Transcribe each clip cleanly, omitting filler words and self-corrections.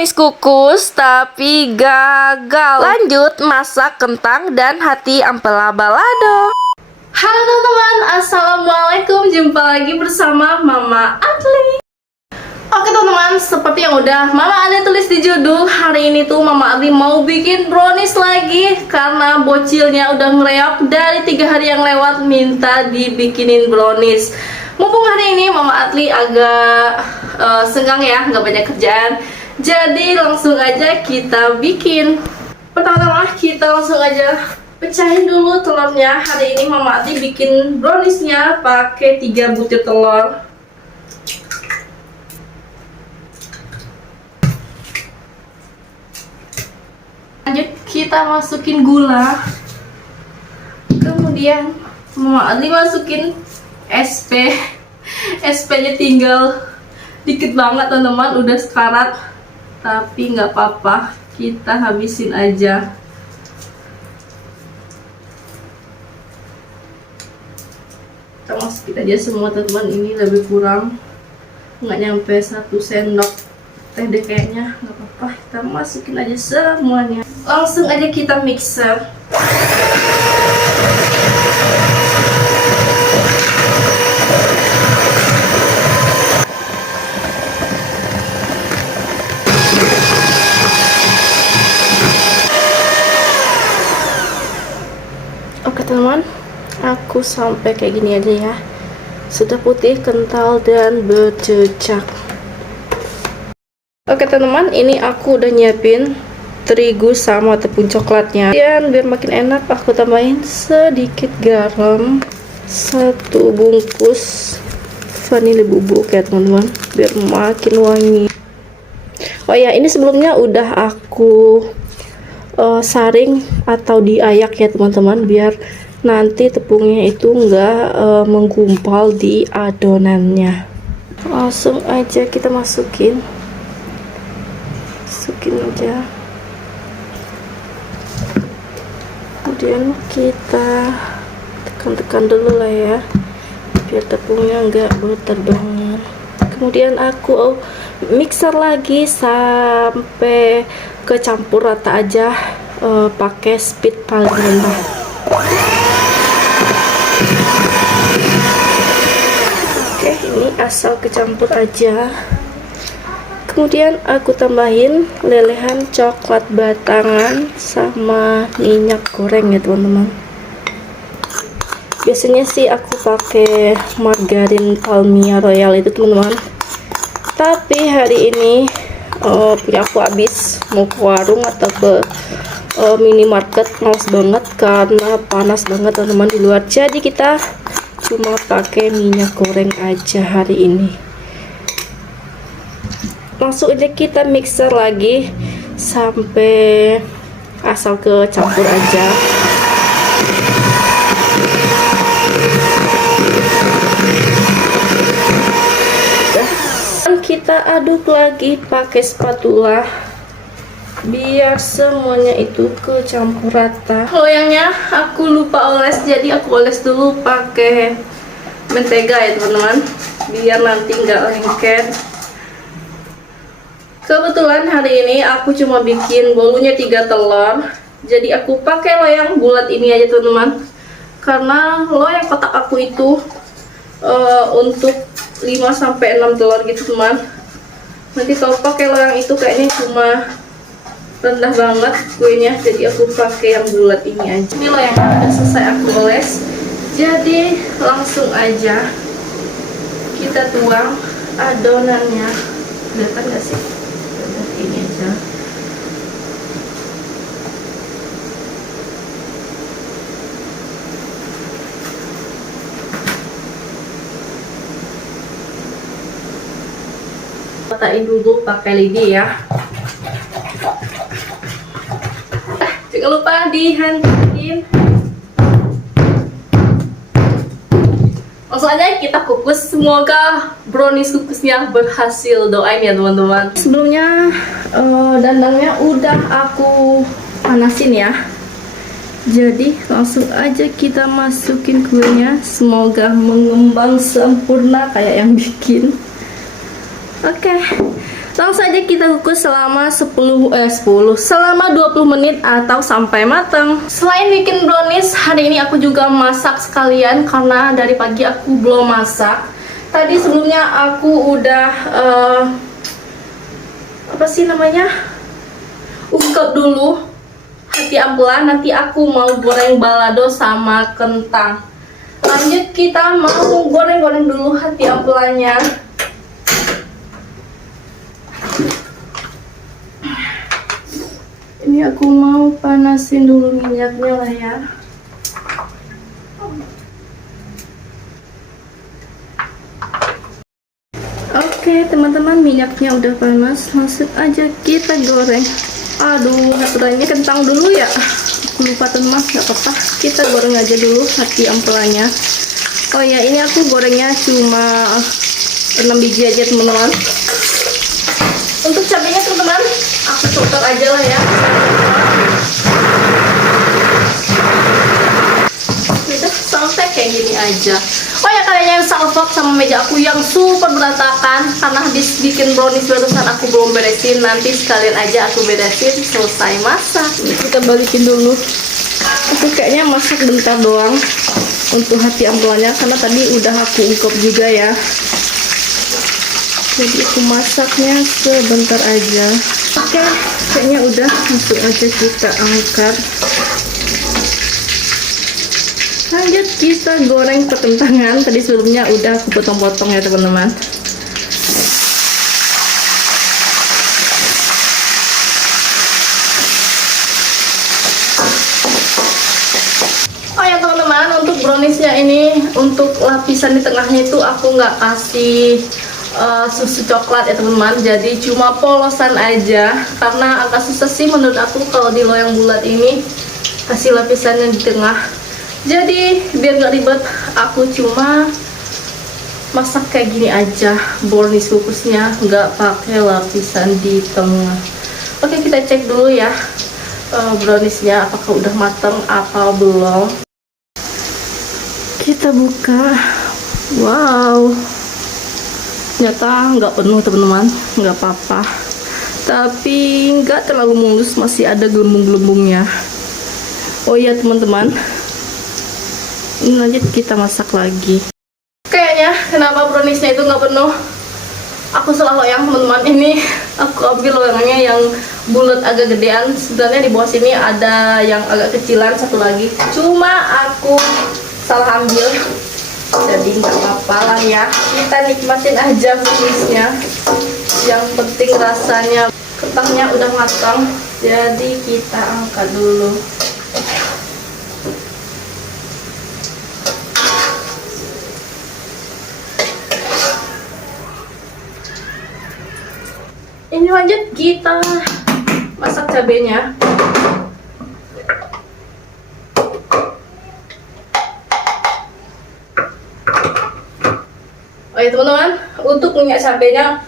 brownies kukus tapi gagal. Lanjut masak kentang dan hati ampela balado. Halo teman-teman, assalamualaikum. Jumpa lagi bersama Mama Adli. Oke teman-teman, seperti yang udah Mama Adli tulis di judul, hari ini tuh Mama Adli mau bikin brownies lagi karena bocilnya udah ngereok dari 3 hari yang lewat minta dibikinin brownies. Mumpung hari ini Mama Adli agak senggang ya, nggak banyak kerjaan, jadi langsung aja kita bikin. Pertama-tama kita langsung aja pecahin dulu telurnya. Hari ini Mama Adli bikin browniesnya pakai 3 butir telur. Lanjut kita masukin gula. Kemudian Mama Adli masukin SP. SP-nya tinggal dikit banget teman-teman, udah sekarat. Tapi nggak apa-apa, kita habisin aja. Kita masukin aja semua teman-teman, ini lebih kurang nggak nyampe 1 sendok teh deh kayaknya. Nggak apa-apa, kita masukin aja semuanya. Langsung aja kita mixer. Oke teman, aku sampai kayak gini aja ya. Sudah putih, kental, dan berjejak. Oke teman-teman, ini aku udah nyiapin terigu sama tepung coklatnya. Dan biar makin enak, aku tambahin sedikit garam, 1 bungkus vanili bubuk ya teman-teman, biar makin wangi. Oh ya, ini sebelumnya udah aku saring atau diayak ya teman-teman, biar nanti tepungnya itu enggak menggumpal di adonannya. Langsung aja kita masukin aja, kemudian kita tekan-tekan dulu lah ya, biar tepungnya enggak berterbangan. Kemudian aku mixer lagi sampai kecampur rata aja, pakai speed paling rendah. Oke, ini asal kecampur aja. Kemudian aku tambahin lelehan coklat batangan sama minyak goreng ya teman-teman. Biasanya sih aku pakai margarin Palmia Royal itu teman-teman, tapi hari ini punya aku habis, mau ke warung atau ke minimarket males banget karena panas banget teman-teman di luar, jadi kita cuma pakai minyak goreng aja hari ini. Langsung aja kita mixer lagi sampai asal kecampur aja. Dan kita aduk lagi pakai spatula biar semuanya itu kecampur rata. Loyangnya aku lupa oles, jadi aku oles dulu pakai mentega ya teman-teman, biar nanti nggak lengket. Kebetulan hari ini aku cuma bikin bolunya 3 telur, jadi aku pakai loyang bulat ini aja teman-teman, karena loyang kotak aku itu untuk 5-6 telur gitu teman. Nanti kalau pakai loyang itu kayaknya cuma rendah banget kuenya, jadi aku pakai yang bulat ini aja. Ini loyang udah selesai aku oles, jadi langsung aja kita tuang adonannya. Kelihatan gak sih? Ini aja. Ratain dulu pakai lidi ya. Jangan lupa dihancurin. Langsung aja kita kukus. Semoga brownies kukusnya berhasil, doain ya teman-teman. Sebelumnya dandangnya udah aku panasin ya, jadi langsung aja kita masukin kuenya. Semoga mengembang sempurna kayak yang bikin. Oke, Langsung saja kita kukus selama 20 menit atau sampai matang. Selain bikin brownies, hari ini aku juga masak sekalian karena dari pagi aku belum masak. Tadi sebelumnya aku udah ungkep dulu hati ampelan. Nanti aku mau goreng balado sama kentang. Lanjut kita mau goreng-goreng dulu hati ampelannya. Ini aku mau panasin dulu minyaknya lah ya. Oke teman-teman, minyaknya udah panas, langsung aja kita goreng. Aduh, aturannya kentang dulu ya. Aku lupa teman, nggak apa-apa. Kita goreng aja dulu hati ampelannya. Oh ya, ini aku gorengnya cuma 6 biji aja teman-teman. Untuk cabenya teman-teman, aku tuker aja lah ya. Udah sampai kayak gini aja. Oh ya, kalian yang salfok sama meja aku yang super berantakan karena habis bikin brownies barusan aku belum beresin. Nanti sekalian aja aku beresin selesai masak. Ini kita balikin dulu. Aku kayaknya masak bentar doang untuk hati ampelannya karena tadi udah aku ungkep juga ya. Jadi aku masaknya sebentar aja. Oke, kayaknya udah, langsung aja kita angkat. Lanjut kita goreng perkentangan. Tadi sebelumnya udah aku potong-potong ya teman-teman. Oh ya teman-teman, untuk browniesnya ini, untuk lapisan di tengahnya itu aku nggak kasih susu coklat ya teman-teman, jadi cuma polosan aja karena agak susah sih menurut aku kalau di loyang bulat ini kasih lapisannya di tengah. Jadi biar nggak ribet, aku cuma masak kayak gini aja brownies kukusnya, nggak pakai lapisan di tengah. Oke, kita cek dulu ya browniesnya apakah udah mateng apa belum. Kita buka. Wow, ternyata nggak penuh teman-teman, nggak apa-apa, tapi nggak terlalu mulus, masih ada gelembung-gelembungnya. Oh iya teman-teman, ini lanjut kita masak lagi. Kayaknya kenapa browniesnya itu nggak penuh, aku salah loyang teman-teman. Ini aku ambil loyangnya yang bulat agak gedean, sebenarnya di bawah sini ada yang agak kecilan satu lagi, cuma aku salah ambil. Jadi nggak apa-apa lah ya, kita nikmatin aja browniesnya. Yang penting rasanya. Kentangnya udah matang, jadi kita angkat dulu. Ini lanjut kita masak cabenya. Oh ya teman-teman, untuk minyak cabenya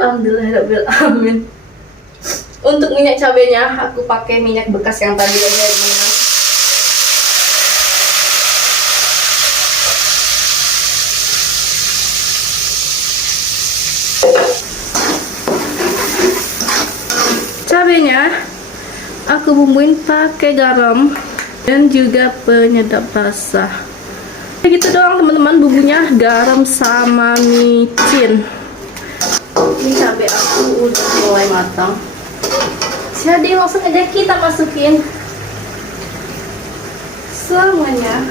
alhamdulillah, amin. Untuk minyak cabenya aku pakai minyak bekas yang tadi aja teman-teman. Cabenya aku bumbuin pakai garam dan juga penyedap rasa. Begitu doang teman-teman bumbunya, garam sama micin. Ini cabai aku udah mulai matang, jadi langsung aja kita masukin semuanya.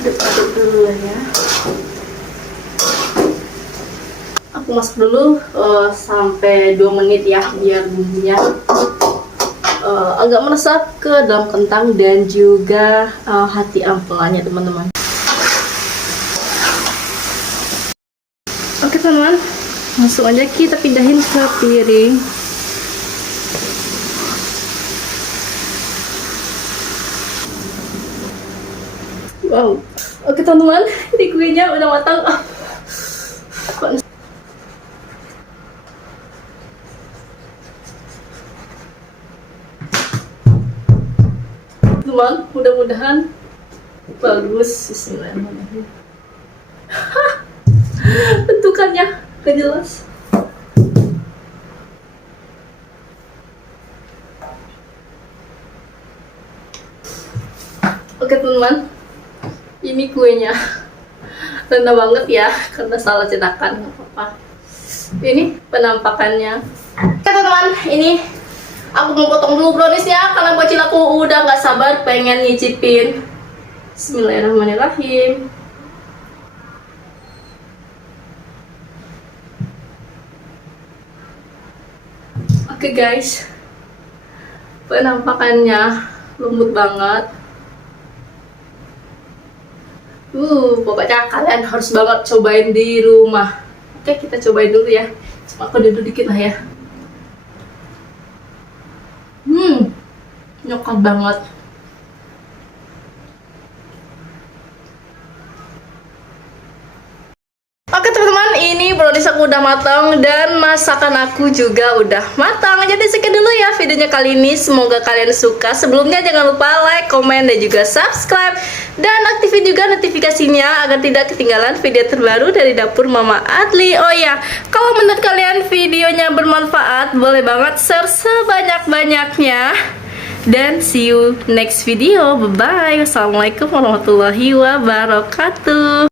Aduk-aduk dulu ya. Aku masak dulu sampai 2 menit ya, biar bumbunya agak meresap ke dalam kentang dan juga hati ampelannya teman-teman. Oke teman-teman, langsung aja kita pindahin ke piring. Wow, oke teman-teman, ini kuenya udah matang. Teman, mudah-mudahan bagus. Bismillahirrahmanirrahim. Bentukannya gak jelas. Oke teman-teman, ini kuenya rendah banget ya karena salah cetakan, nggak apa-apa. Ini penampakannya. Oke teman-teman, ini aku mau potong dulu browniesnya karena bocil aku udah nggak sabar pengen nyicipin. Bismillahirrahmanirrahim. Oke guys, penampakannya lembut banget. Pokoknya kalian harus banget cobain di rumah. Oke, kita cobain dulu ya. Cuma aku duduk dikit lah ya. Nyokap banget. Oke teman-teman, ini brownies aku udah matang dan masakan aku juga udah matang. Jadi sekian dulu ya videonya kali ini. Semoga kalian suka. Sebelumnya jangan lupa like, komen, dan juga subscribe. Dan aktifin juga notifikasinya agar tidak ketinggalan video terbaru dari dapur Mama Adli. Oh ya, kalau menurut kalian videonya bermanfaat, boleh banget share sebanyak-banyaknya. Dan see you next video. Bye-bye. Wassalamualaikum warahmatullahi wabarakatuh.